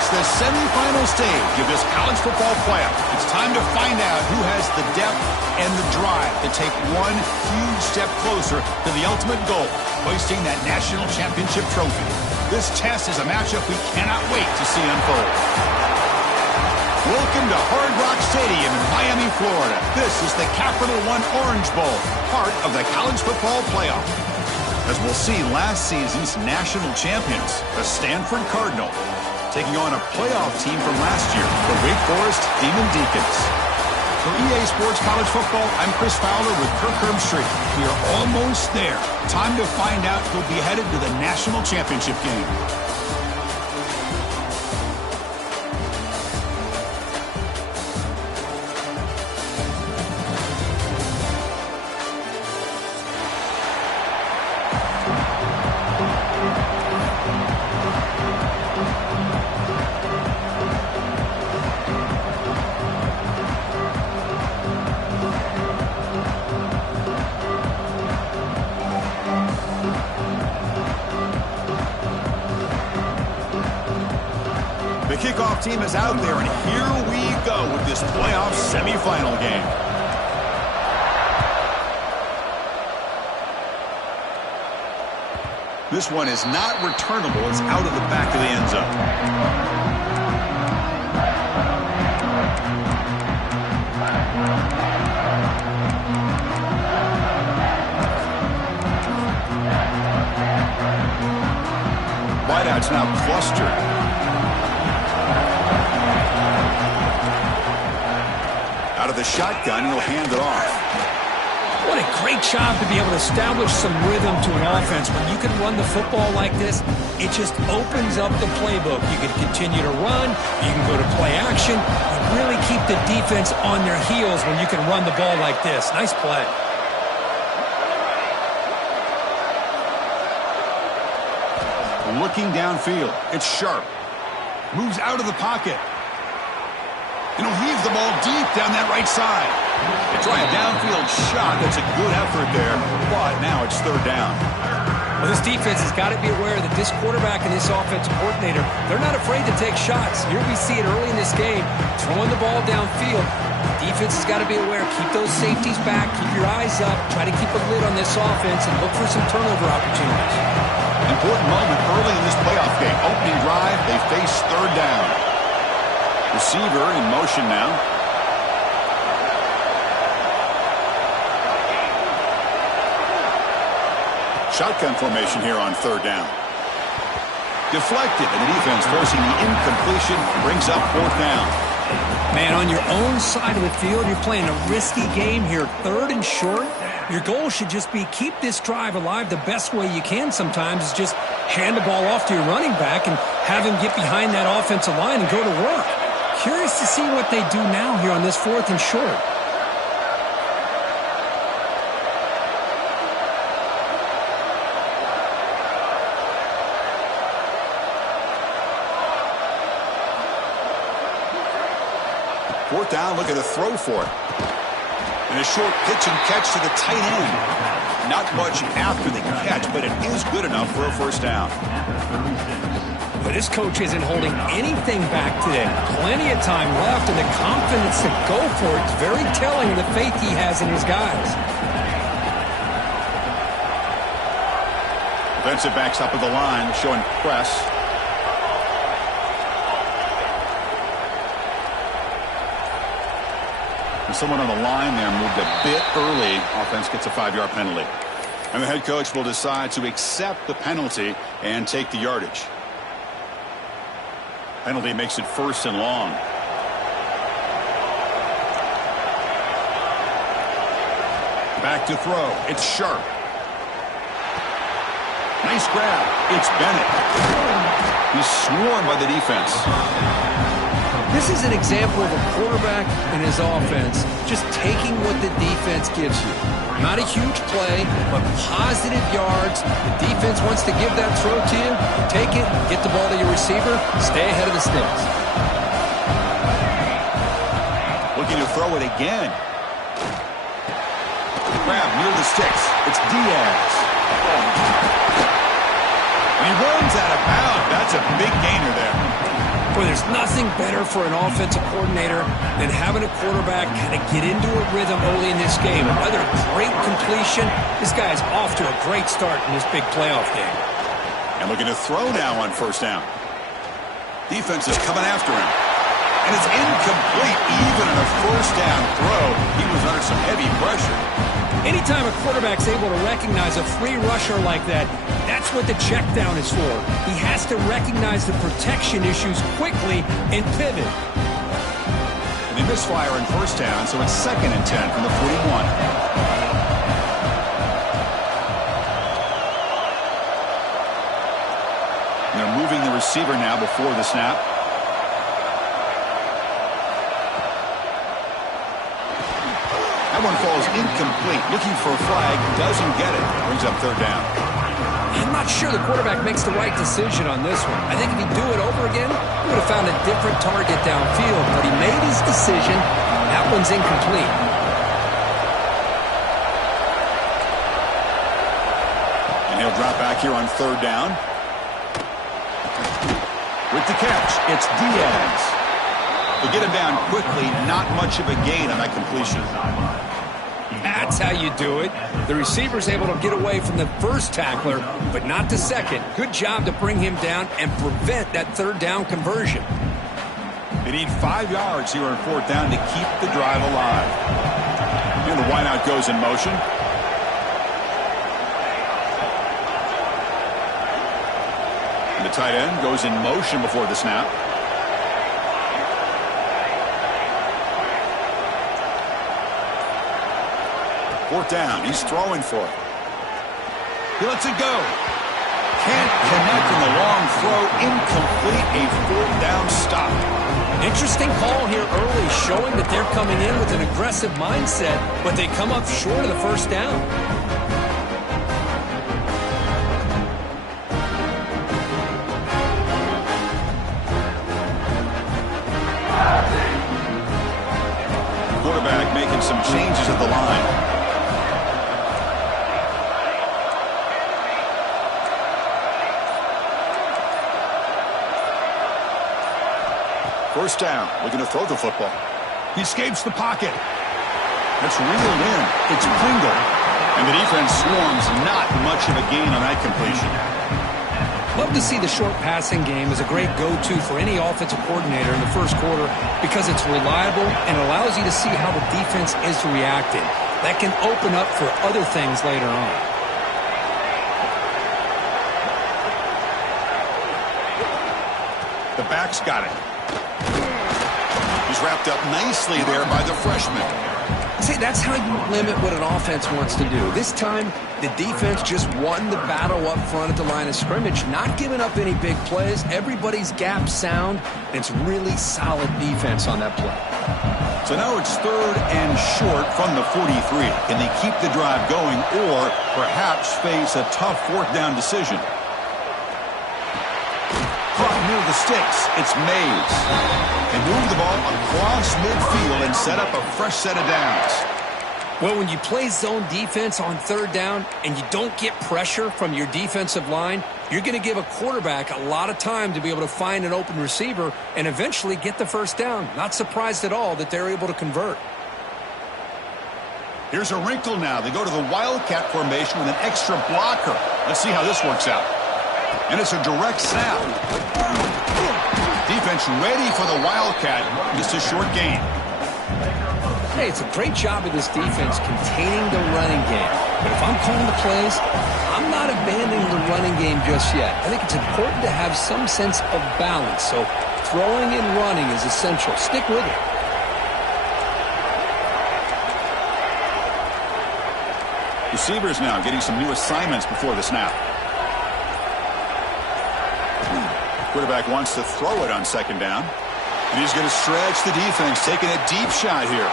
reached the semifinal stage of this college football playoff. It's time to find out who has the depth and the drive to take one huge step closer to the ultimate goal, hoisting that national championship trophy. This test is a matchup we cannot wait to see unfold. Welcome to Hard Rock Stadium in Miami, Florida. This is the Capital One Orange Bowl, part of the college football playoff. As we'll see, last season's national champions, the Stanford Cardinal, taking on a playoff team from last year, the Wake Forest Demon Deacons. For EA Sports College Football, I'm Chris Fowler with Kirk Herbstreit. We are almost there. Time to find out who'll be headed to the national championship game. The kickoff team is out there, and here we go with this playoff semifinal game. This one is not returnable. It's out of the back of the end zone. Wideouts now clustered. Out of the shotgun, he'll hand it off. What a great job to be able to establish some rhythm to an offense. When you can run the football like this, it just opens up the playbook. You can continue to run. You can go to play action. You really keep the defense on their heels when you can run the ball like this. Nice play. Looking downfield. It's sharp. Moves out of the pocket. And he'll heave the ball deep down that right side. They try a downfield shot. That's a good effort there. But now it's third down. Well, this defense has got to be aware that this quarterback and this offensive coordinator, they're not afraid to take shots. Here we see it early in this game, throwing the ball downfield. The defense has got to be aware. Keep those safeties back. Keep your eyes up. Try to keep a lid on this offense and look for some turnover opportunities. Important moment early in this playoff game. Opening drive, they face third down. Receiver in motion now. Shotgun formation here on third down. Deflected, and the defense forcing the incompletion, brings up fourth down. Man, on your own side of the field, you're playing a risky game here. Third and short. Your goal should just be keep this drive alive the best way you can sometimes is just hand the ball off to your running back and have him get behind that offensive line and go to work. Curious to see what they do now here on this fourth and short. Fourth down, look at the throw for it. And a short pitch and catch to the tight end. Not much after the catch, but it is good enough for a first down. But this coach isn't holding anything back today. Plenty of time left, and the confidence to go for it is very telling of the faith he has in his guys. Defensive backs up at the line, showing press. And someone on the line there moved a bit early. Offense gets a 5-yard penalty. And the head coach will decide to accept the penalty and take the yardage. Penalty makes it first and long. Back to throw. It's Sharp. Nice grab. It's Bennett. He's swarmed by the defense. This is an example of a quarterback and his offense just taking what the defense gives you. Not a huge play, but positive yards. The defense wants to give that throw to you. Take it, get the ball to your receiver, stay ahead of the sticks. Looking to throw it again. Grab near the sticks. It's Diaz. And he runs out of bounds. That's a big gainer there. Well, there's nothing better for an offensive coordinator than having a quarterback kind of get into a rhythm early in this game. Another great completion. This guy is off to a great start in this big playoff game. And looking to throw now on first down. Defense is coming after him. And it's incomplete. Even on a first down throw, he was under some heavy pressure. Anytime a quarterback's able to recognize a free rusher like that, that's what the check down is for. He has to recognize the protection issues quickly and pivot. And they misfire in first down, so it's 2nd and 10 from the 41. They're moving the receiver now before the snap. That one falls incomplete. Looking for a flag, doesn't get it. Brings up 3rd down. I'm not sure the quarterback makes the right decision on this one. I think if he'd do it over again, he would have found a different target downfield, but he made his decision. That one's incomplete. And he'll drop back here on 3rd down. With the catch, it's Diaz. They get him down quickly, not much of a gain on that completion. That's how you do it. The receiver's able to get away from the first tackler, but not the second. Good job to bring him down and prevent that 3rd down conversion. They need 5 yards here on 4th down to keep the drive alive. And the wideout goes in motion. And the tight end goes in motion before the snap. Fourth down. He's throwing for it. He lets it go. Can't connect in the long throw. Incomplete. A 4th down stop. Interesting call here early, showing that they're coming in with an aggressive mindset, but they come up short of the first down. Quarterback making some changes at the line. First down, looking to throw the football. He escapes the pocket. That's reeled in. It's Pringle. And the defense swarms, not much of a gain on that completion. Love to see the short passing game as a great go-to for any offensive coordinator in the first quarter because it's reliable and allows you to see how the defense is reacting. That can open up for other things later on. The back's got it. He's wrapped up nicely there by the freshman. See, that's how you limit what an offense wants to do. This time, the defense just won the battle up front at the line of scrimmage, not giving up any big plays. Everybody's gap sound, and it's really solid defense on that play. So now it's 3rd and short from the 43. Can they keep the drive going or perhaps face a tough 4th down decision? Caught near the sticks. It's Mays. They move the ball across midfield and set up a fresh set of downs. Well, when you play zone defense on 3rd down and you don't get pressure from your defensive line, you're going to give a quarterback a lot of time to be able to find an open receiver and eventually get the first down. Not surprised at all that they're able to convert. Here's a wrinkle now. They go to the Wildcat formation with an extra blocker. Let's see how this works out. And it's a direct snap. Defense ready for the Wildcat. Just a short gain. Hey, it's a great job of this defense containing the running game. But if I'm calling the plays, I'm not abandoning the running game just yet. I think it's important to have some sense of balance. So throwing and running is essential. Stick with it. Receivers now getting some new assignments before the snap. Quarterback wants to throw it on 2nd down. And he's going to stretch the defense, taking a deep shot here.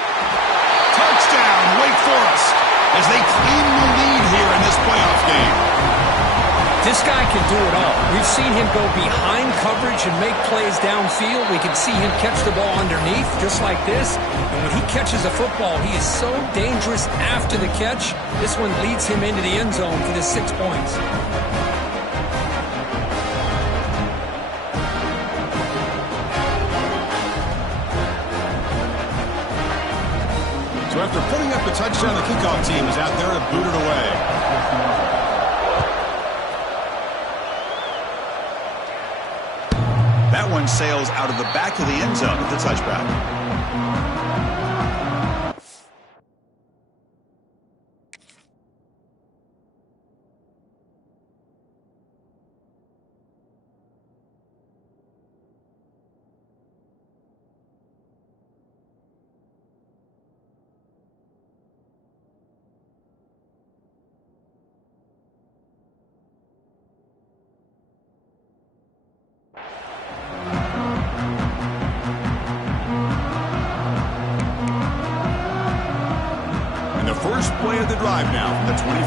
Touchdown, Wake Forest, as they claim the lead here in this playoff game. This guy can do it all. We've seen him go behind coverage and make plays downfield. We can see him catch the ball underneath, just like this. And when he catches a football, he is so dangerous after the catch. This one leads him into the end zone for the 6 points. After putting up the touchdown, the kickoff team is out there to boot it away. That one sails out of the back of the end zone with the touchback. First play of the drive now from the 25.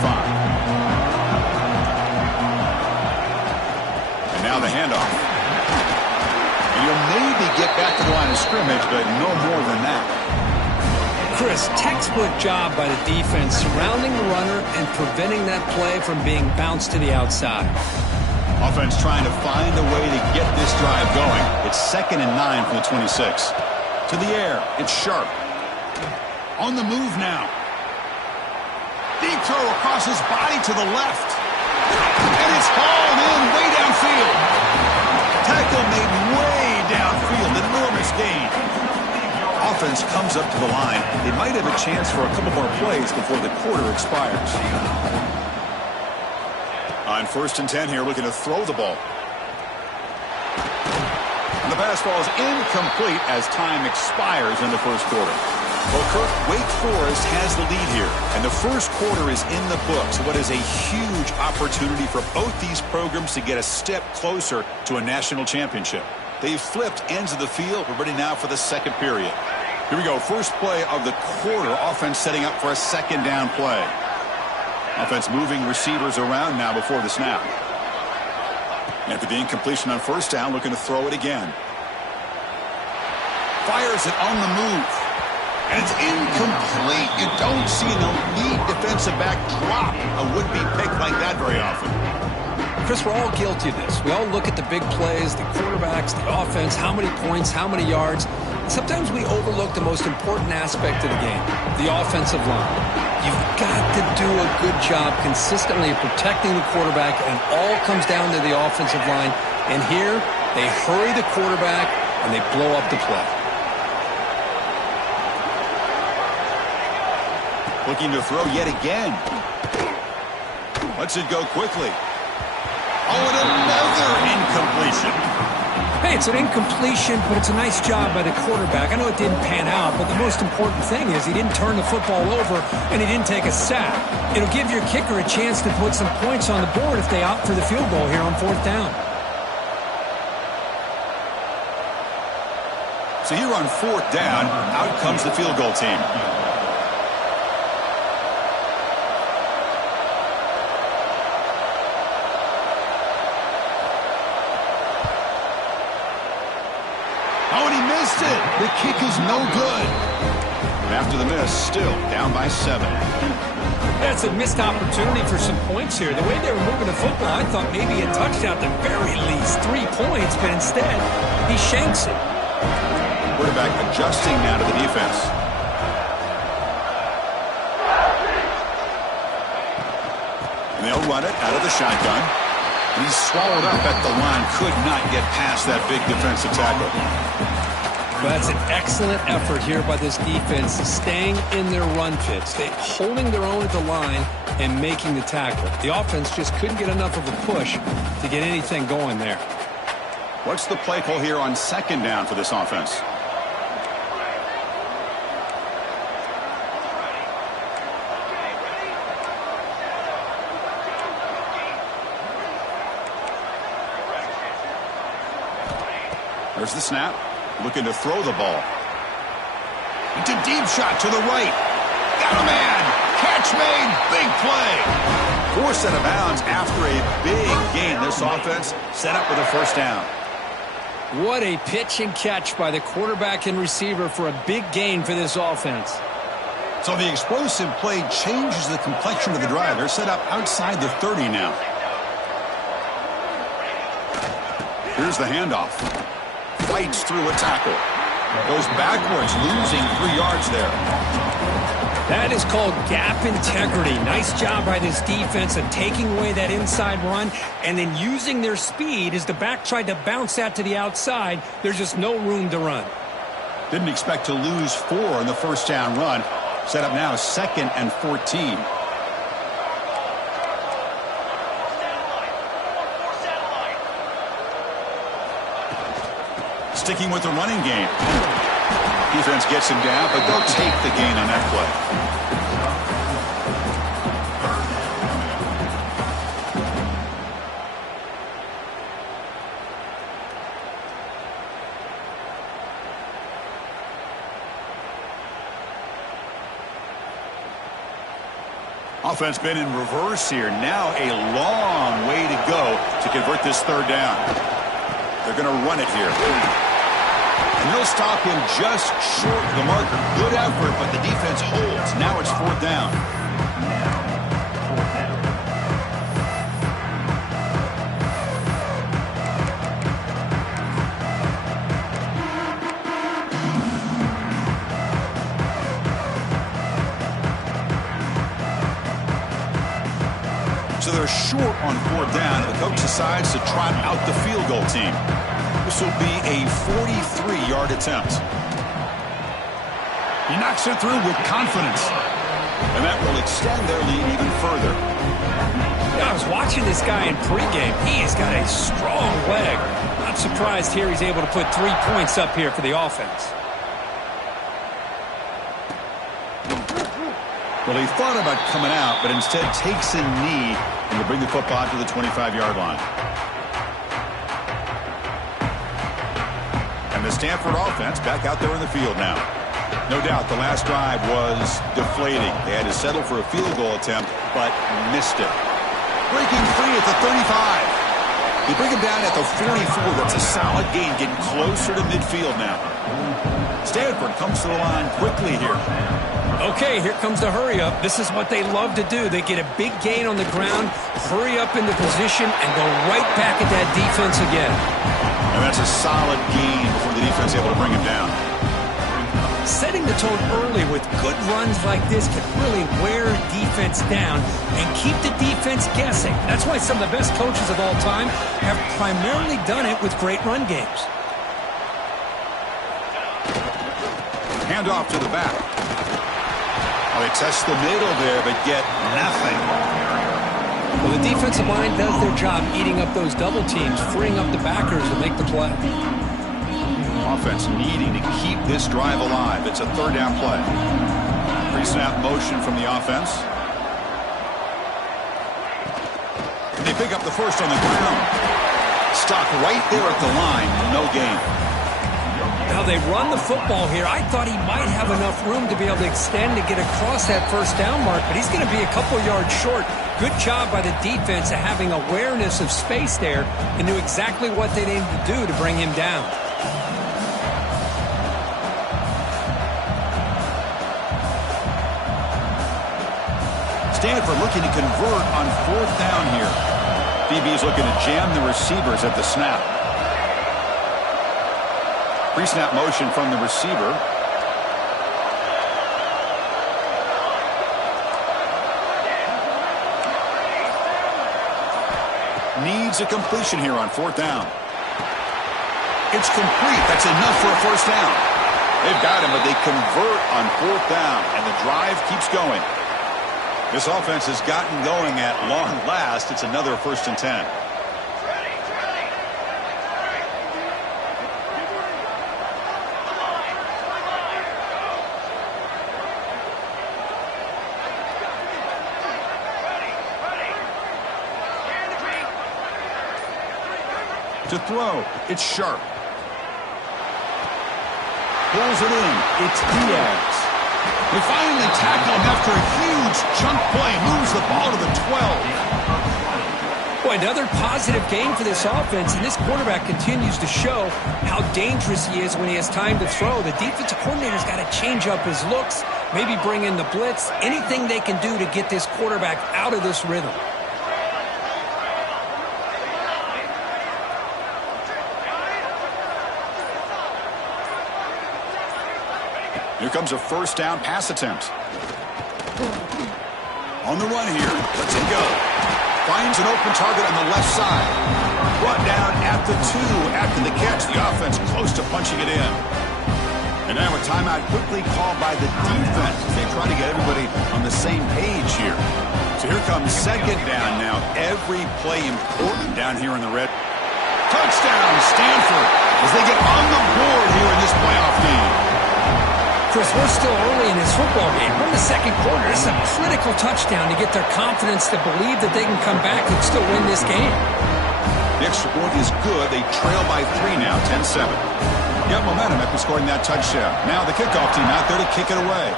And now the handoff. And you'll maybe get back to the line of scrimmage, but no more than that. Chris, textbook job by the defense surrounding the runner and preventing that play from being bounced to the outside. Offense trying to find a way to get this drive going. It's 2nd and 9 from the 26. To the air. It's Sharp. On the move now. Deep throw across his body to the left. And it's hauled in way downfield. Tackle made way downfield. Enormous gain. Offense comes up to the line. They might have a chance for a couple more plays before the quarter expires. On 1st and 10 here, looking to throw the ball. And the pass ball is incomplete as time expires in the first quarter. Well, Kirk, Wake Forest has the lead here, and the first quarter is in the books. What is a huge opportunity for both these programs to get a step closer to a national championship. They've flipped ends of the field. We're ready now for the second period. Here we go, first play of the quarter. Offense setting up for a 2nd down play. Offense moving receivers around now before the snap. After the incompletion on 1st down, looking to throw it again. Fires it on the move. And it's incomplete. You don't see an elite defensive back drop a would-be pick like that very often. Chris, we're all guilty of this. We all look at the big plays, the quarterbacks, the offense, how many points, how many yards. Sometimes we overlook the most important aspect of the game, the offensive line. You've got to do a good job consistently of protecting the quarterback, and it all comes down to the offensive line. And here, they hurry the quarterback, and they blow up the play. Looking to throw yet again. Lets it go quickly. Oh, and another incompletion. Hey, it's an incompletion, but it's a nice job by the quarterback. I know it didn't pan out, but the most important thing is he didn't turn the football over and he didn't take a sack. It'll give your kicker a chance to put some points on the board if they opt for the field goal here on 4th down. So here on 4th down, out comes the field goal team. The kick is no good. After the miss, still down by 7. That's a missed opportunity for some points here. The way they were moving the football, I thought maybe a touchdown at the very least. 3 points, but instead, he shanks it. Quarterback adjusting now to the defense. And they'll run it out of the shotgun. And he's swallowed up at the line. Could not get past that big defensive tackle. Well, that's an excellent effort here by this defense, staying in their run fits. They holding their own at the line and making the tackle. The offense just couldn't get enough of a push to get anything going there. What's the play call here on 2nd down for this offense? There's the snap. Looking to throw the ball. It's a deep shot to the right. Got a man. Catch made. Big play. Forced out of bounds after a big gain. This offense set up with a 1st down. What a pitch and catch by the quarterback and receiver for a big gain for this offense. So the explosive play changes the complexion of the drive. They're set up outside the 30 now. Here's the handoff. Fights through a tackle. Goes backwards, losing 3 yards there. That is called gap integrity. Nice job by this defense of taking away that inside run and then using their speed as the back tried to bounce that to the outside. There's just no room to run. Didn't expect to lose 4 on the first down run. Set up now 2nd and 14. Sticking with the running game. Defense gets him down, but they'll take the gain on that play. Offense been in reverse here. Now a long way to go to convert this 3rd down. They're going to run it here. And they'll stop him just short of the marker. Good effort, but the defense holds. Now it's 4th down. So they're short on 4th down. The coach decides to trot out the field goal team. This will be a 43-yard attempt. He knocks it through with confidence. And that will extend their lead even further. Yeah, I was watching this guy in pregame. He has got a strong leg. Not surprised here he's able to put 3 points up here for the offense. Well, he thought about coming out, but instead takes a knee and will bring the football to the 25-yard line. And the Stanford offense back out there in the field now. No doubt the last drive was deflating. They had to settle for a field goal attempt, but missed it. Breaking free at the 35. They bring him down at the 44. That's a solid gain, getting closer to midfield now. Stanford comes to the line quickly here. Okay, here comes the hurry up. This is what they love to do. They get a big gain on the ground, hurry up into position, and go right back at that defense again. And that's a solid gain before the defense is able to bring him down. Setting the tone early with good runs like this can really wear defense down and keep the defense guessing. That's why some of the best coaches of all time have primarily done it with great run games. Hand off to the back. Oh, they test the middle there, but get nothing. Well, the defensive line does their job eating up those double teams, freeing up the backers to make the play. Offense needing to keep this drive alive. It's a 3rd down play. Pre-snap motion from the offense. They pick up the first on the ground. Stuck right there at the line. No gain. Now they run the football here. I thought he might have enough room to be able to extend and get across that 1st down mark, but he's going to be a couple yards short. Good job by the defense of having awareness of space there and knew exactly what they needed to do to bring him down. Stanford looking to convert on 4th down here. DB's looking to jam the receivers at the snap. Pre-snap motion from the receiver. Needs a completion here on 4th down. It's complete. That's enough for a 1st down. They've got him, but they convert on 4th down, and the drive keeps going. This offense has gotten going at long last. It's another 1st and 10. To throw, it's Sharp. Pulls it in, it's Diaz. They finally tackle him after a huge chunk play. Moves the ball to the 12. Boy, another positive game for this offense, and this quarterback continues to show how dangerous he is when he has time to throw. The defensive coordinator's got to change up his looks, maybe bring in the blitz, anything they can do to get this quarterback out of this rhythm. Here comes a 1st down pass attempt. On the run here. Let's it go. Finds an open target on the left side. Brought down at the 2 after the catch. The offense close to punching it in. And now a timeout quickly called by the defense as they try to get everybody on the same page here. So here comes second down now. Every play important down here in the red. Touchdown, Stanford, as they get on the board here in this playoff game. Chris, we're still early in this football game. We're in the second quarter. This is a critical touchdown to get their confidence to believe that they can come back and still win this game. The extra point is good. They trail by 3 now, 10-7. Got momentum after scoring that touchdown. Now the kickoff team out there to kick it away.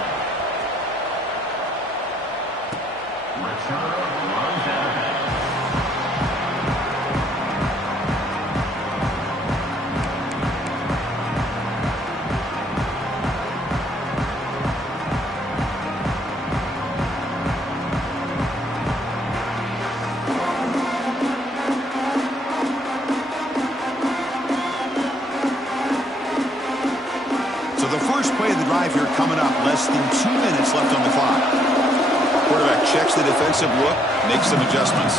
Coming up, less than 2 minutes left on the clock. Quarterback checks the defensive look, makes some adjustments.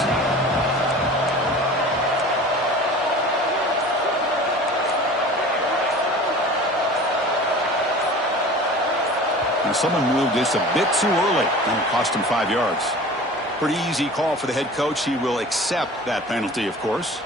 Now someone moved this a bit too early, and it cost him 5 yards. Pretty easy call for the head coach. He will accept that penalty, of course.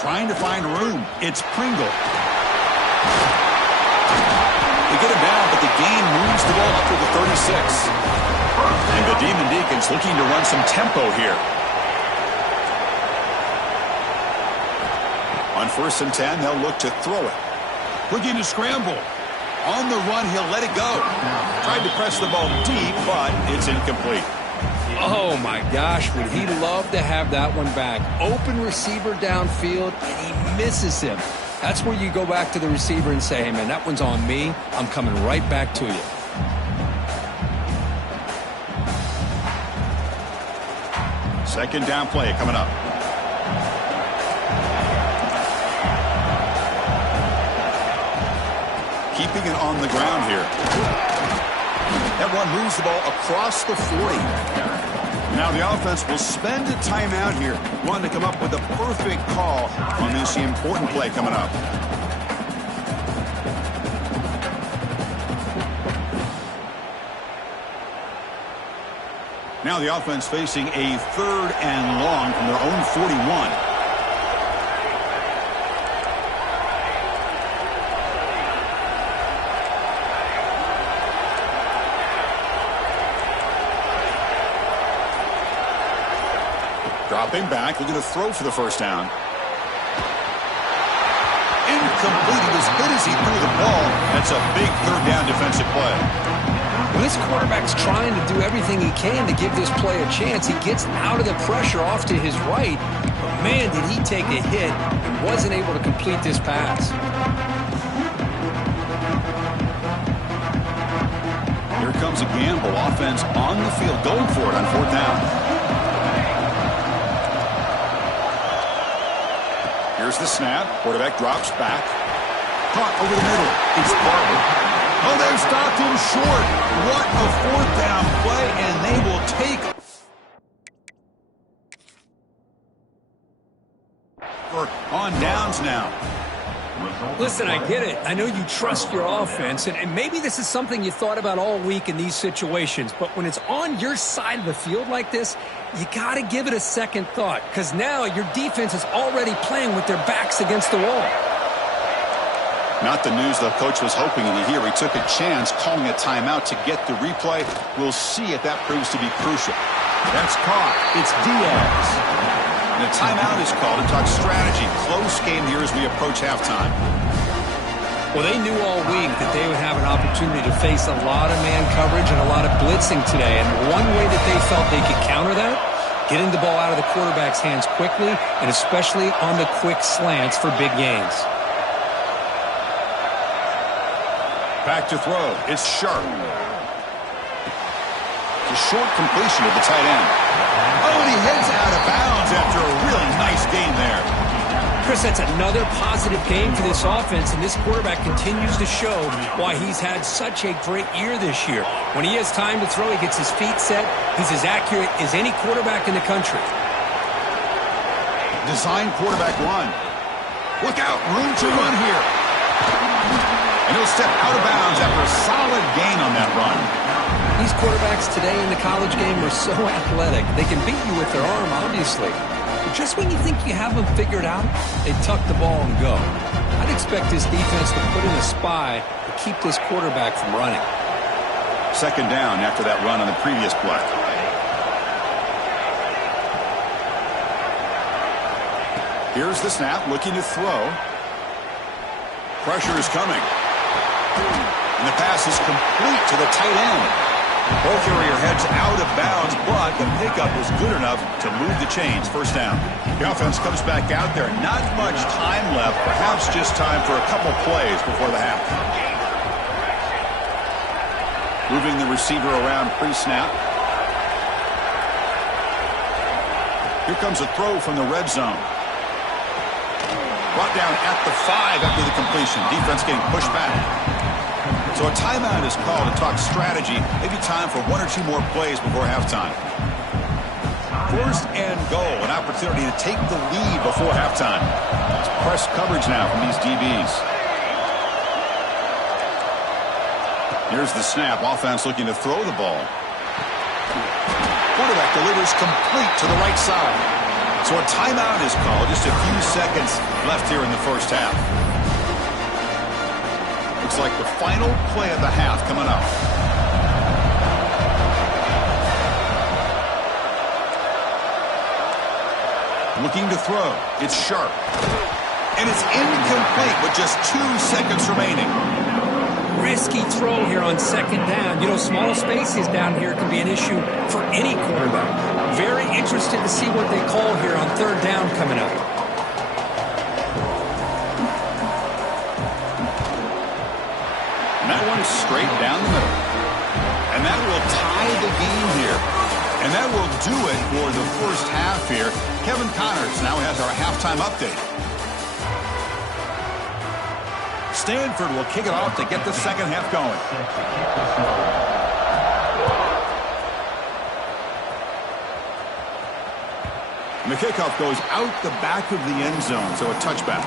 Trying to find room. It's Pringle. They get him down, but the gain moves the ball up to the 36. And the Demon Deacons looking to run some tempo here. On 1st and 10, they'll look to throw it. Looking to scramble. On the run, he'll let it go. Tried to press the ball deep, but it's incomplete. Oh, my gosh, would he love to have that one back. Open receiver downfield, and he misses him. That's where you go back to the receiver and say, hey, man, that one's on me. I'm coming right back to you. Second down play coming up. Keeping it on the ground here. That one moves the ball across the 40. Now the offense will spend a timeout here, wanting to come up with a perfect call on this important play coming up. Now the offense facing a 3rd and long from their own 41. Dropping back, looking to throw for the first down. Incomplete. He was hit as he threw the ball. That's a big 3rd down defensive play. When this quarterback's trying to do everything he can to give this play a chance, he gets out of the pressure off to his right. But man, did he take a hit and wasn't able to complete this pass. Here comes a gamble. Offense on the field, going for it on 4th down. Here's the snap. Quarterback drops back. Caught over the middle. It's Barber. Oh, they've stopped him short. What a 4th down play, and they will take on downs now. Listen, I get it. I know you trust your offense, and maybe this is something you thought about all week in these situations, but when it's on your side of the field like this, you got to give it a second thought, because now your defense is already playing with their backs against the wall. Not the news the coach was hoping to hear. He took a chance calling a timeout to get the replay. We'll see if that proves to be crucial. That's caught. It's Diaz. And a timeout is called to talk strategy. Close game here as we approach halftime. Well, they knew all week that they would have an opportunity to face a lot of man coverage and a lot of blitzing today. And one way that they felt they could counter that, getting the ball out of the quarterback's hands quickly, and especially on the quick slants for big gains. Back to throw. It's Sharp. a short completion to the tight end. Oh, and he heads out of bounds after a really nice gain there. Chris, that's another positive game for this offense, and this quarterback continues to show why he's had such a great year this year. When he has time to throw, he gets his feet set. He's as accurate as any quarterback in the country. Design quarterback run. Look out, room to run here. And he'll step out of bounds after a solid gain on that run. These quarterbacks today in the college game are so athletic. They can beat you with their arm, obviously. But just when you think you have them figured out, they tuck the ball and go. I'd expect this defense to put in a spy to keep this quarterback from running. Second down after that run on the previous play. Here's the snap, looking to throw. Pressure is coming. And the pass is complete to the tight end. Ball carrier heads out of bounds, but the pickup was good enough to move the chains. First down. The offense comes back out there. Not much time left. Perhaps just time for a couple plays before the half. Moving the receiver around pre-snap. Here comes a throw from the red zone. Brought down at the 5 after the completion. Defense getting pushed back. So a timeout is called to talk strategy. Maybe time for one or two more plays before halftime. First and goal. An opportunity to take the lead before halftime. It's press coverage now from these DBs. Here's the snap. Offense looking to throw the ball. Quarterback delivers complete to the right side. So a timeout is called. Just a few seconds left here in the first half. Looks like the final play of the half coming up. Looking to throw. It's sharp. And it's incomplete with just 2 seconds remaining. Risky throw here on second down. You know, small spaces down here can be an issue for any quarterback. Very interested to see what they call here on third down coming up. And that one is straight down the middle. And that will tie the game here. And that will do it for the first half here. Kevin Connors now has our halftime update. Stanford will kick it off to get the second half going. And the kickoff goes out the back of the end zone, so a touchback.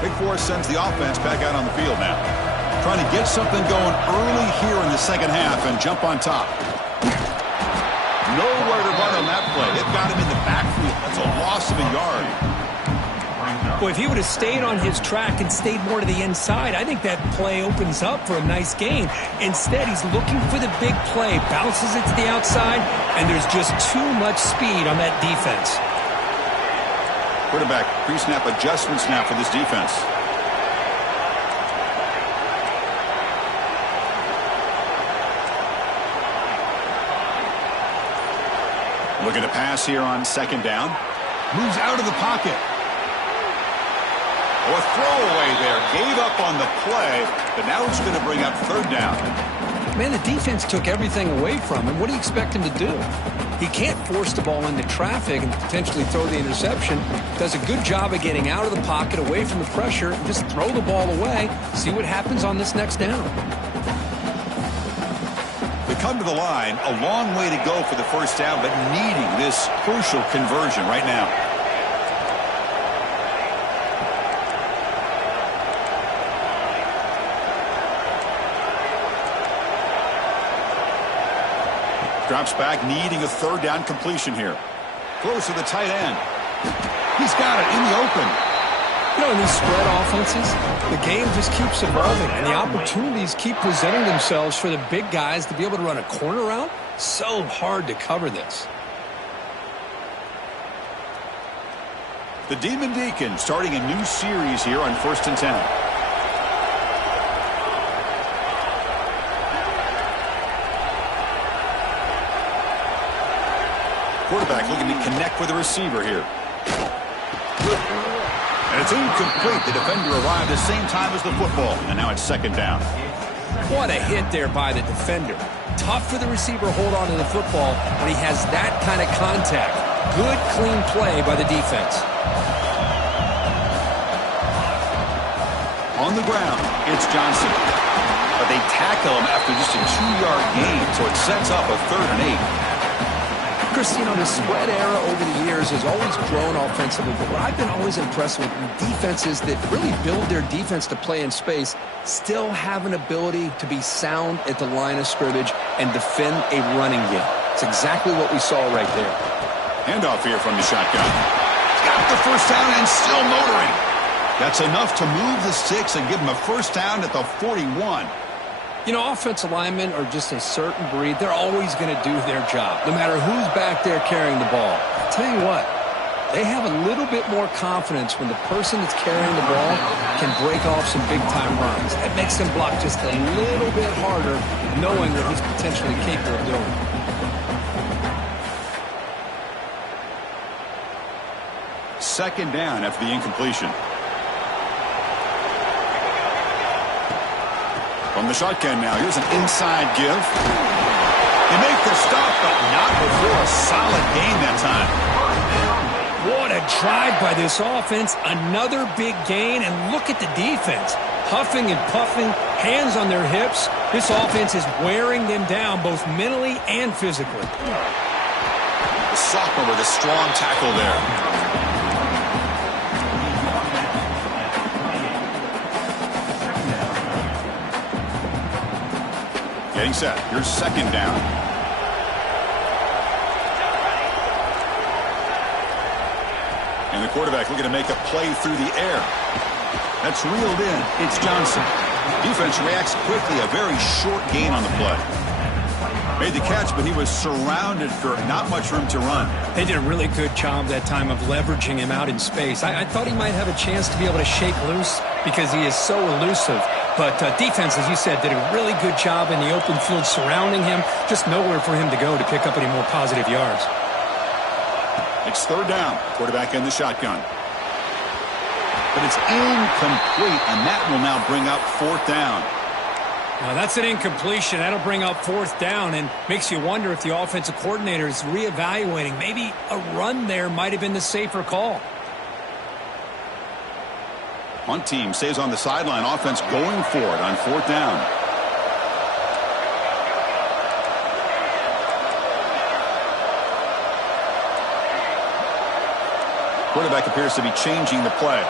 Big Force sends the offense back out on the field now. Trying to get something going early here in the second half and jump on top. Nowhere to run on that play. They've got him in the backfield. That's a loss of a yard. Boy, if he would have stayed on his track and stayed more to the inside, I think that play opens up for a nice gain. Instead, he's looking for the big play, bounces it to the outside, and there's just too much speed on that defense. Quarterback pre-snap adjustments now for this defense. Looking to pass here on second down. Moves out of the pocket. Oh, a throwaway there. Gave up on the play, but now it's going to bring up third down. Man, the defense took everything away from him. What do you expect him to do? He can't force the ball into traffic and potentially throw the interception. Does a good job of getting out of the pocket, away from the pressure, and just throw the ball away. See what happens on this next down. They come to the line, a long way to go for the first down, but needing this crucial conversion right now. Drops back, needing a third down completion here. Close to the tight end. He's got it in the open. You know, in these spread offenses, the game just keeps evolving, and the opportunities keep presenting themselves for the big guys to be able to run a corner route. So hard to cover this. The Demon Deacon starting a new series here on 1st and 10. Quarterback looking to connect with the receiver here. And It's incomplete. The defender arrived the same time as the football, and now it's second down. What a hit there by the defender. Tough for the receiver to hold on to the football when he has that kind of contact. Good, clean play by the defense. On the ground, it's Johnson. But they tackle him after just a 2-yard gain, so it sets up a 3rd and 8. Chris, you know, the spread era over the years has always grown offensively, but what I've been always impressed with defenses that really build their defense to play in space still have an ability to be sound at the line of scrimmage and defend a running game. It's exactly what we saw right there. Handoff here from the shotgun. Got the first down and still motoring. That's enough to move the sticks and give him a first down at the 41. You know, offensive linemen are just a certain breed. They're always going to do their job, no matter who's back there carrying the ball. I'll tell you what, they have a little bit more confidence when the person that's carrying the ball can break off some big-time runs. That makes them block just a little bit harder, knowing what he's potentially capable of doing. Second down after the incompletion. From the shotgun now, here's an inside give. They make the stop, but not before a solid gain that time. What a drive by this offense. Another big gain, and look at the defense. Huffing and puffing, hands on their hips. This offense is wearing them down both mentally and physically. The sophomore with a strong tackle there. Getting set. Here's second down. And the quarterback looking to make a play through the air. That's reeled in. It's Johnson. Defense reacts quickly. A very short gain on the play. Made the catch, but he was surrounded for not much room to run. They did a really good job that time of leveraging him out in space. I thought he might have a chance to be able to shake loose because he is so elusive. But defense, as you said, did a really good job in the open field surrounding him. Just nowhere for him to go to pick up any more positive yards. It's third down. Quarterback in the shotgun. But it's incomplete, and that will now bring up fourth down. Now that's an incompletion. That'll bring up fourth down and makes you wonder if the offensive coordinator is reevaluating. Maybe a run there might have been the safer call. Punt team stays on the sideline. Offense going for it on fourth down. Quarterback appears to be changing the play.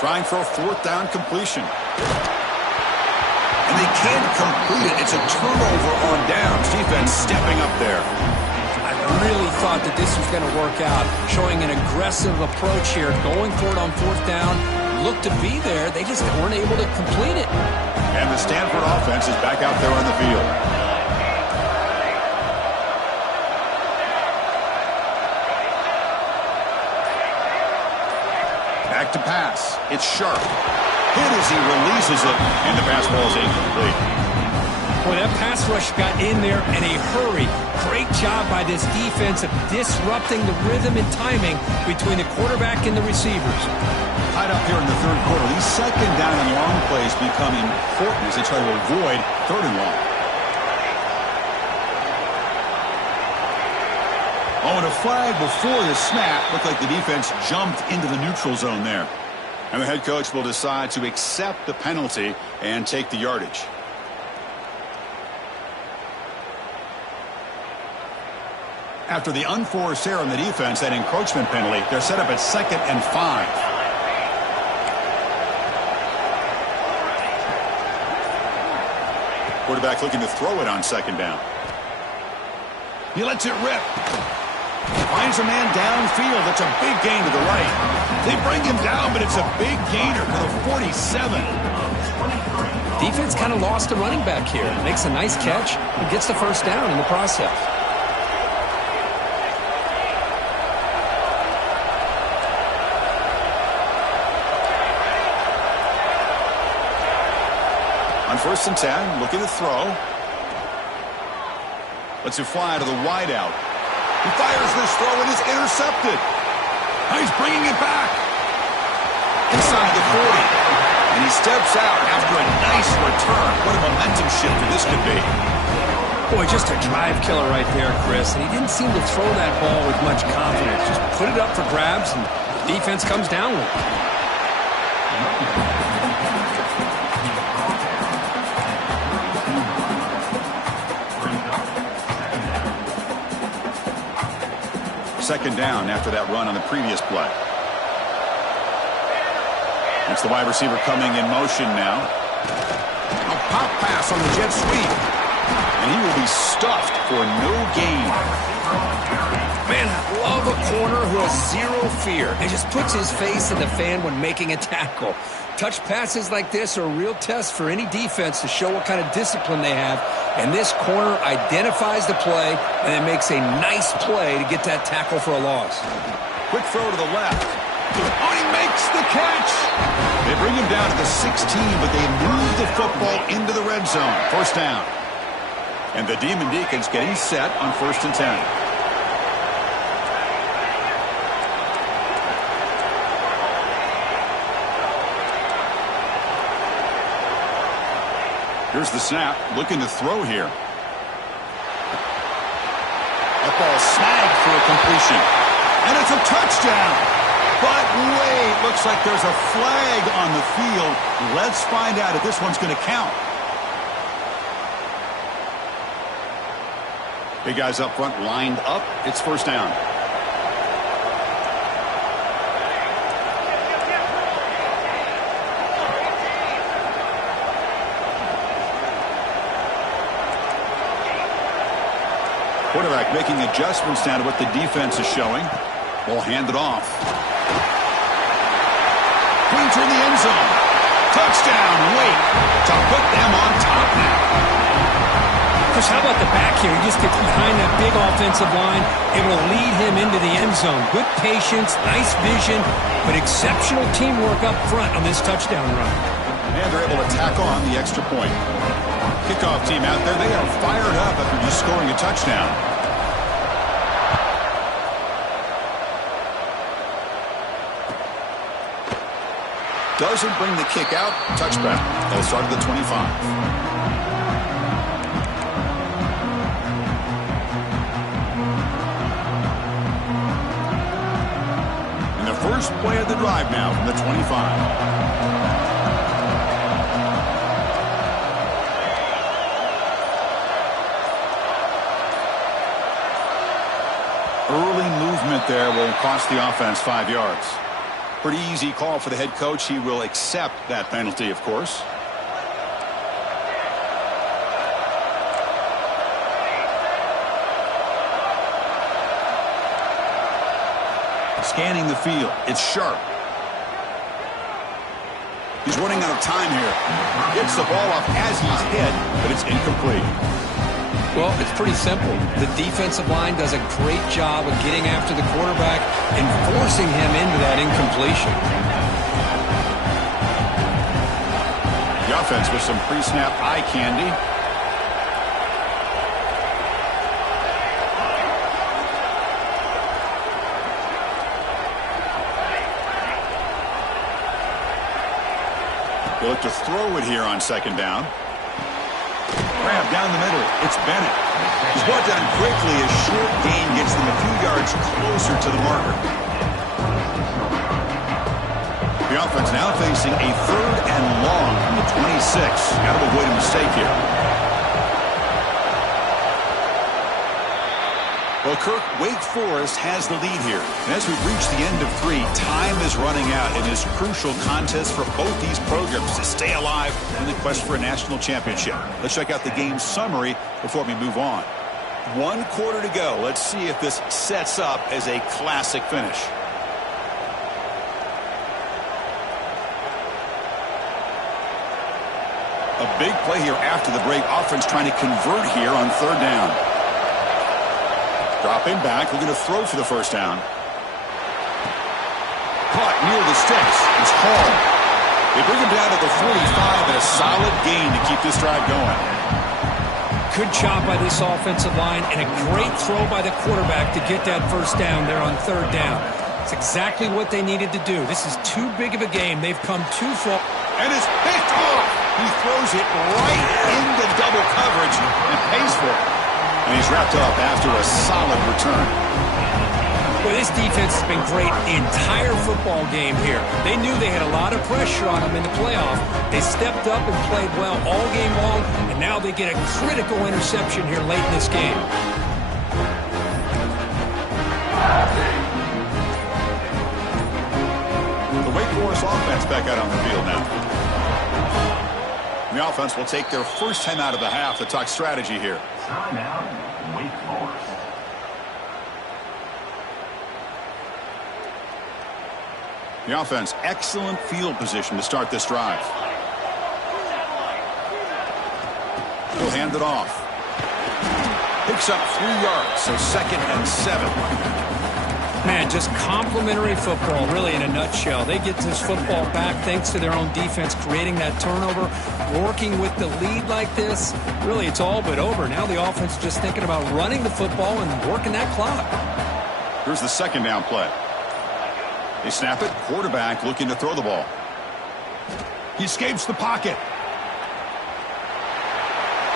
Trying for a fourth down completion. And they can't complete it. It's a turnover on downs. Defense stepping up there. I really thought that this was going to work out. Showing an aggressive approach here. Going for it on fourth down. Looked to be there. They just weren't able to complete it. And the Stanford offense is back out there on the field. Back to pass. It's Sharp. Hit as he releases it, and the pass ball is incomplete. Boy, that pass rush got in there in a hurry. Great job by this defense of disrupting the rhythm and timing between the quarterback and the receivers. Tied up here in the third quarter. These second down and long plays become important as they try to avoid third and long. Oh, and a flag before the snap. Looked like the defense jumped into the neutral zone there. And the head coach will decide to accept the penalty and take the yardage. After the unforced error in the defense, that encroachment penalty, they're set up at 2nd and 5. Quarterback looking to throw it on second down. He lets it rip. Finds a man downfield. That's a big gain to the right. They bring him down, but it's a big gainer to the 47. Defense kind of lost a running back here. Makes a nice catch and gets the first down in the process. On 1st and 10, looking to throw. Lets it fly to the wideout. He fires this throw and is intercepted. He's bringing it back. Inside the 40. And he steps out after a nice return. What a momentum shifter this could be. Boy, just a drive killer right there, Chris. And he didn't seem to throw that ball with much confidence. Just put it up for grabs, and the defense comes down with it. Second down after that run on the previous play. It's the wide receiver coming in motion now. A pop pass on the jet sweep. And he will be stuffed for no gain. Man, I love a corner who has zero fear and just puts his face in the fan when making a tackle. Touch passes like this are a real test for any defense to show what kind of discipline they have. And this corner identifies the play and then makes a nice play to get that tackle for a loss. Quick throw to the left. Oh, he makes the catch. They bring him down to the 16, but they move the football into the red zone. First down. And the Demon Deacons getting set on 1st and 10. Here's the snap, looking to throw here. That ball snagged for a completion. And it's a touchdown. But wait, looks like there's a flag on the field. Let's find out if this one's going to count. Big guys up front lined up. It's first down. Quarterback making adjustments now to what the defense is showing. Ball handed off. Pointer in the end zone. Touchdown. Wait to put them on top now. Chris, how about the back here? He just gets behind that big offensive line, able to lead him into the end zone. Good patience, nice vision, but exceptional teamwork up front on this touchdown run. And they're able to tack on the extra point. Kickoff team out there, they are fired up after just scoring a touchdown. Doesn't bring the kick out. Touchback. They'll start at the 25. And the first play of the drive now from the 25. Early movement there will cost the offense 5 yards. Pretty easy call for the head coach. He will accept that penalty, of course. Scanning the field. It's sharp. He's running out of time here. Gets the ball off as he's hit, but it's incomplete. Well, it's pretty simple. The defensive line does a great job of getting after the quarterback and forcing him into that incompletion. The offense with some pre-snap eye candy. They look to throw it here on second down. Grab down the middle. It's Bennett. He's brought down quickly. A short gain gets them a few yards closer to the marker. The offense now facing a 3rd and long from the 26. Got to avoid a mistake here. Well, Kirk, Wake Forest has the lead here. And as we've reached the end of 3, time is running out in this crucial contest for both these programs to stay alive in the quest for a national championship. Let's check out the game summary before we move on. 1 quarter to go. Let's see if this sets up as a classic finish. A big play here after the break. Offense trying to convert here on 3rd down. Dropping back, looking to throw for the first down. Caught near the sticks. It's Hall. They bring him down to the 45 and a solid gain to keep this drive going. Good job by this offensive line and a great throw by the quarterback to get that first down there on 3rd down. It's exactly what they needed to do. This is too big of a game. They've come too far. And it's picked off. He throws it right into double coverage and pays for it. And he's wrapped up after a solid return. Well, this defense has been great the entire football game here. They knew they had a lot of pressure on them in the playoff. They stepped up and played well all game long, and now they get a critical interception here late in this game. The Wake Forest offense back out on the field now. The offense will take their first time out of the half to talk strategy here. Timeout, Wake Forest. The offense, excellent field position to start this drive. He'll hand it off. Picks up 3 yards, so 2nd and 7. Man, just complimentary football, really, in a nutshell. They get this football back thanks to their own defense, creating that turnover, working with the lead like this. Really, it's all but over. Now the offense is just thinking about running the football and working that clock. Here's the 2nd down play. They snap it. Quarterback looking to throw the ball. He escapes the pocket.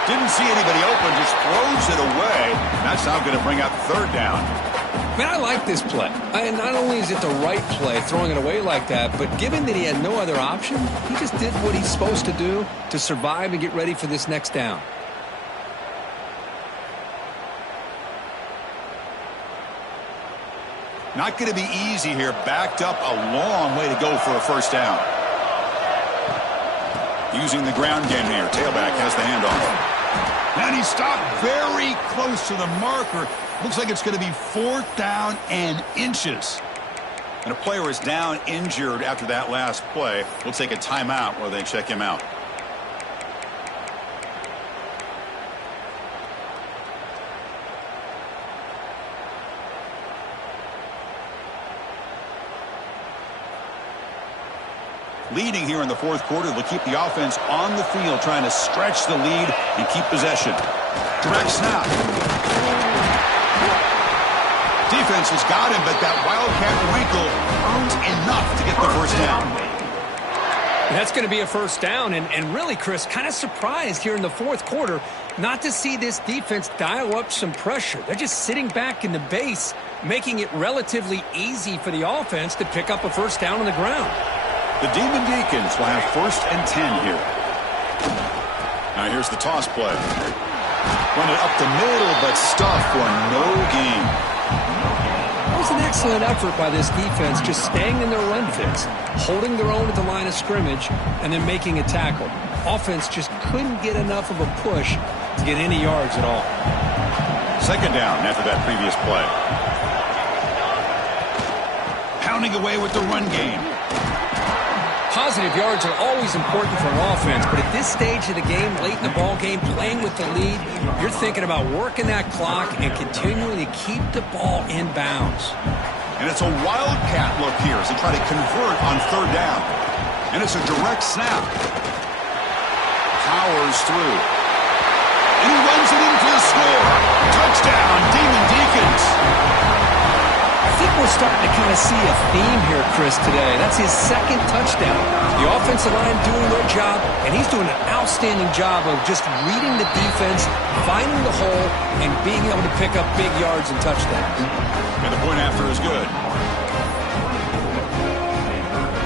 Didn't see anybody open, just throws it away. That's now going to bring up 3rd down. Man, I like this play. And not only is it the right play, throwing it away like that, but given that he had no other option, he just did what he's supposed to do to survive and get ready for this next down. Not going to be easy here. Backed up a long way to go for a 1st down. Using the ground game here. Tailback has the handoff. And he stopped very close to the marker. Looks like it's going to be 4th down and inches. And a player is down injured after that last play. We'll take a timeout while they check him out. Leading here in the 4th quarter, they'll keep the offense on the field, trying to stretch the lead and keep possession. Direct snap. Defense has got him, but that Wildcat wrinkle earns enough to get the 1st down. That's going to be a 1st down, and really, Chris, kind of surprised here in the 4th quarter not to see this defense dial up some pressure. They're just sitting back in the base, making it relatively easy for the offense to pick up a 1st down on the ground. The Demon Deacons will have 1st and 10 here. Now here's the toss play. Run it up the middle, but stuffed for no gain. That was an excellent effort by this defense, just staying in their run fits, holding their own at the line of scrimmage, and then making a tackle. Offense just couldn't get enough of a push to get any yards at all. 2nd down after that previous play. Pounding away with the run game. Positive yards are always important for an offense, but at this stage of the game, late in the ball game, playing with the lead, you're thinking about working that clock and continuing to keep the ball in bounds. And it's a wildcat look here as they try to convert on 3rd down. And it's a direct snap. Powers through. And he runs it in for the score. Touchdown, Demon Deacons. I think we're starting to kind of see a theme here, Chris, today. That's his 2nd touchdown. The offensive line doing their job, and he's doing an outstanding job of just reading the defense, finding the hole, and being able to pick up big yards and touchdowns. And the point after is good.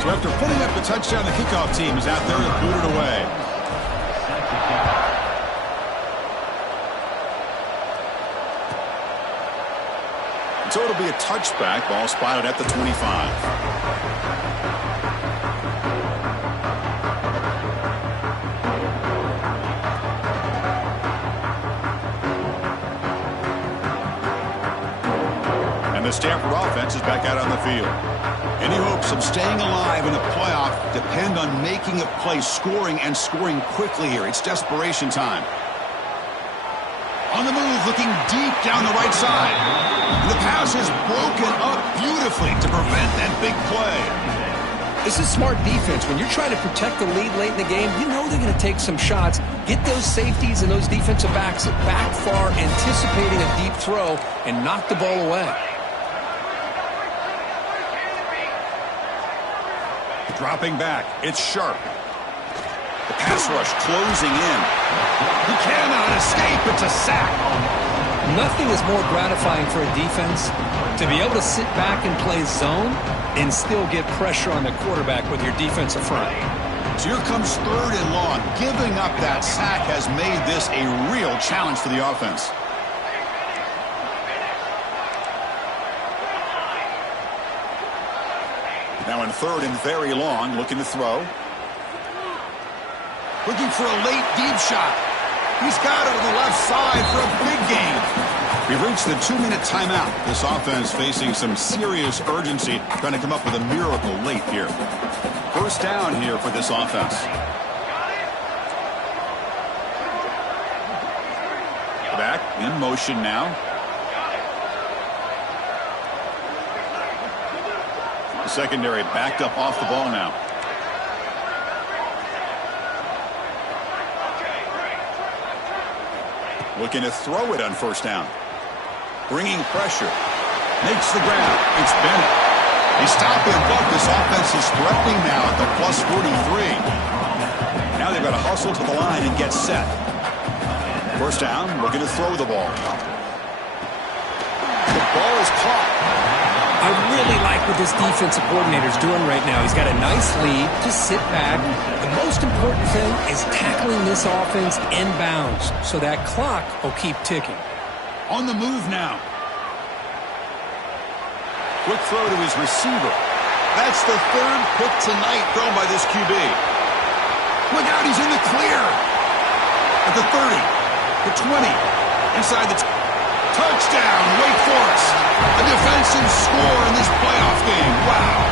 So after putting up the touchdown, the kickoff team is out there to boot it away. So it'll be a touchback. Ball spotted at the 25. And the Stanford offense is back out on the field. Any hopes of staying alive in a playoff depend on making a play, scoring, and scoring quickly here. It's desperation time. On the move, looking deep down the right side. And the pass is broken up beautifully to prevent that big play. This is smart defense. When you're trying to protect the lead late in the game, you know they're going to take some shots. Get those safeties and those defensive backs back far, anticipating a deep throw, and knock the ball away. Dropping back, it's Sharp. The pass rush closing in. He cannot escape. It's a sack. Nothing is more gratifying for a defense to be able to sit back and play zone and still get pressure on the quarterback with your defensive front. So here comes 3rd and long. Giving up that sack has made this a real challenge for the offense. Now in 3rd and very long, looking to throw. Looking for a late deep shot. He's got it on the left side for a big gain. We've reached the 2-minute timeout. This offense facing some serious urgency, trying to come up with a miracle late here. 1st down here for this offense. Back in motion now. The secondary backed up off the ball now. Looking to throw it on 1st down. Bringing pressure. Makes the grab. It's Bennett. They stop him, but this offense is threatening now at the +43. Now they've got to hustle to the line and get set. 1st down, looking to throw the ball. The ball is caught. I really like what this defensive coordinator is doing right now. He's got a nice lead. Just sit back. The most important thing is tackling this offense inbounds so that clock will keep ticking. On the move now. Quick throw to his receiver. That's the 3rd pick tonight thrown by this QB. Look out, he's in the clear. At the 30, the 20, inside the touchdown, Wake Forest. A defensive score in this playoff game. Wow.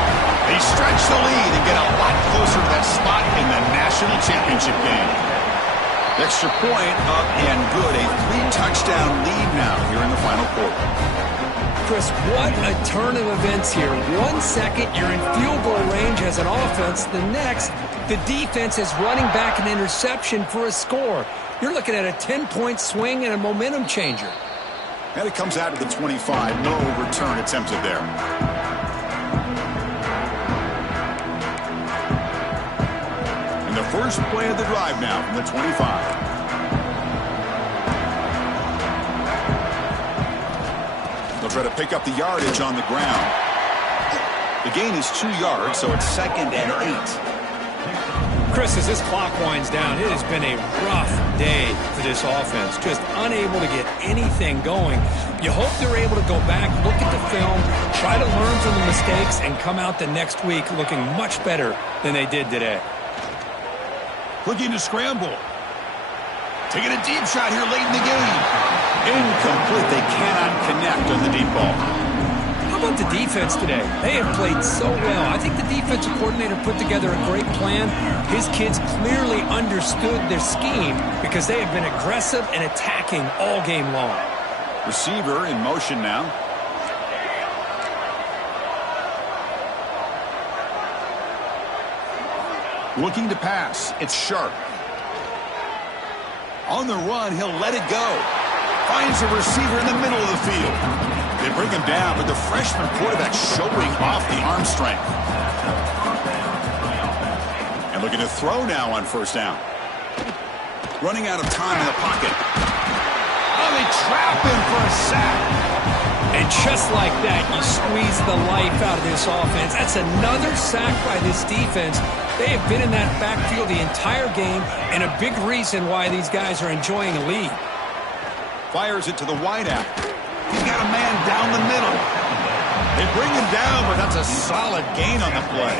They stretch the lead and get a lot closer to that spot in the national championship game. Extra point up and good. A 3-touchdown lead now here in the final quarter. Chris, what a turn of events here. 1 second, you're in field goal range as an offense. The next, the defense is running back an interception for a score. You're looking at a 10-point swing and a momentum changer. And it comes out to the 25. No return attempted there. And the first play of the drive now from the 25. They'll try to pick up the yardage on the ground. The gain is 2 yards, so it's 2nd and 8. Chris, as this clock winds down, it has been a rough day for this offense. Just unable to get anything going. You hope they're able to go back, look at the film, try to learn from the mistakes, and come out the next week looking much better than they did today. Looking to scramble. Taking a deep shot here late in the game. Incomplete. They cannot connect on the deep ball. How about the defense today? They have played so well. I think the defensive coordinator put together a great plan. His kids clearly understood their scheme because they have been aggressive and attacking all game long. Receiver in motion now. Looking to pass. It's Sharp. On the run, he'll let it go. Finds a receiver in the middle of the field. They bring him down, but the freshman quarterback showing off the arm strength. And looking to throw now on 1st down. Running out of time in the pocket. Oh, they trap him for a sack. And just like that, you squeeze the life out of this offense. That's another sack by this defense. They have been in that backfield the entire game, and a big reason why these guys are enjoying a lead. Fires it to the wideout. He's got a man down the middle. They bring him down, but that's a solid gain on the play.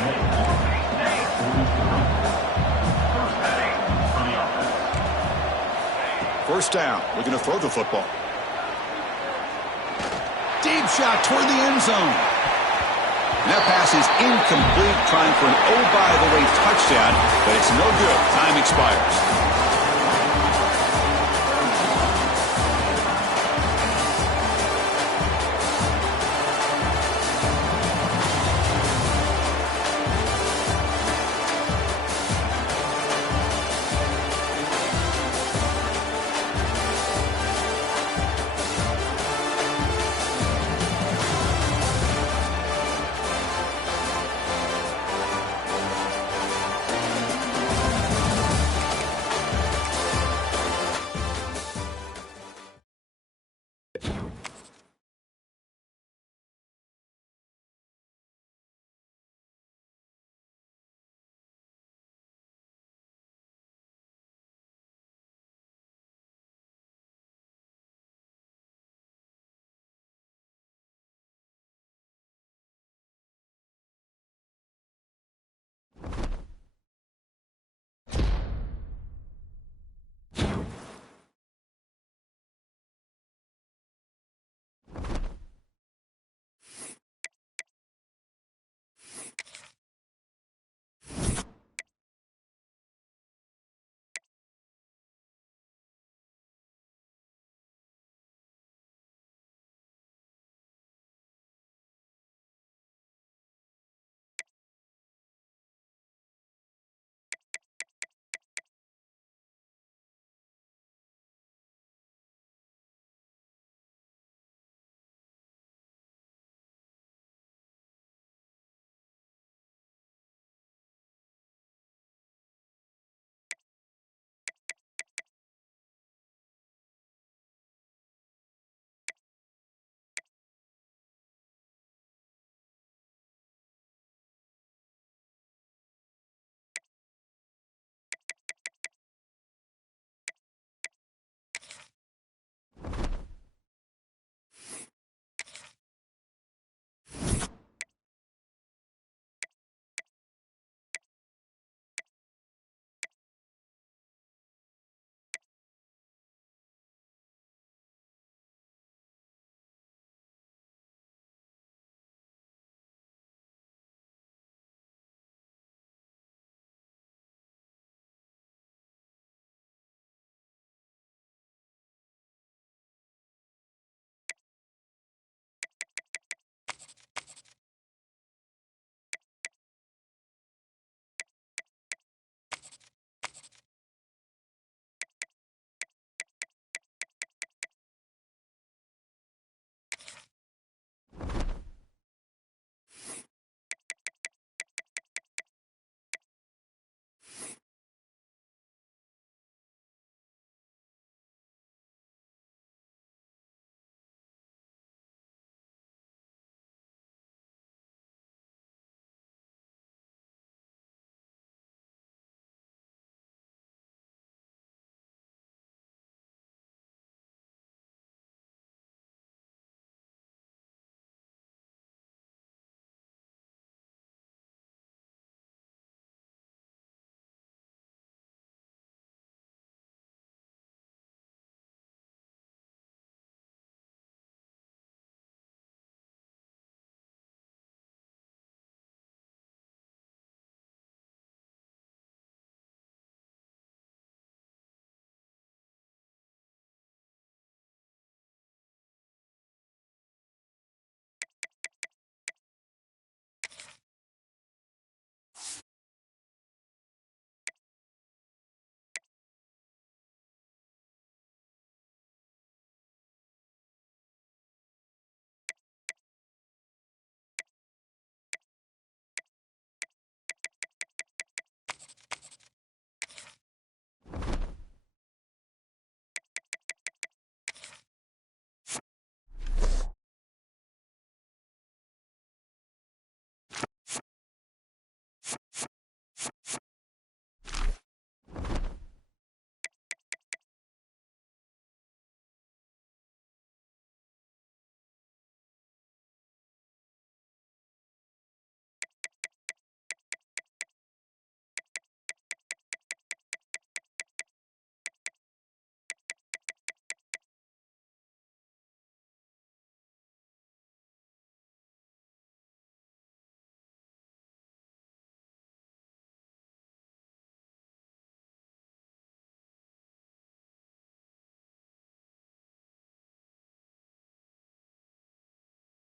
First down, looking to throw the football. Deep shot toward the end zone. And that pass is incomplete, trying for an oh-by-the-way touchdown, but it's no good. Time expires.